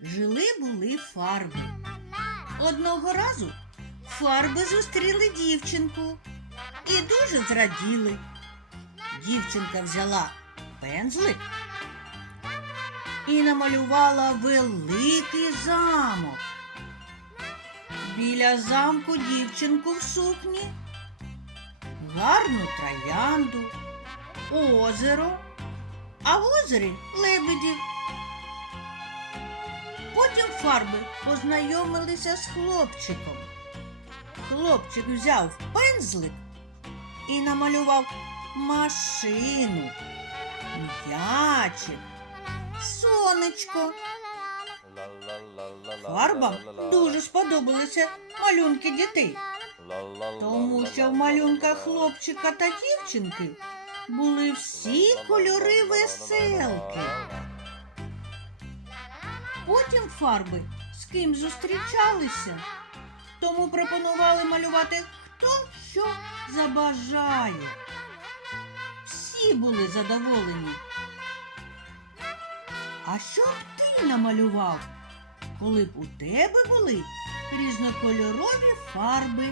жили були фарби. Одного разу фарби зустріли дівчинку і дуже зраділи. Дівчинка взяла пензлик і намалювала великий замок. Біля замку дівчинку в сукні, гарну троянду, озеро, а в озері лебеді. Потім фарби познайомилися з хлопчиком. Хлопчик взяв пензлик і намалював машину, м'ячик, сонечко. Фарбам дуже сподобалися малюнки дітей, тому що в малюнках хлопчика та дівчинки були всі кольори веселки. Потім фарби з ким зустрічалися, тому пропонували малювати хто що забажає. Всі були задоволені. А що б ти намалював, коли б у тебе були різнокольорові фарби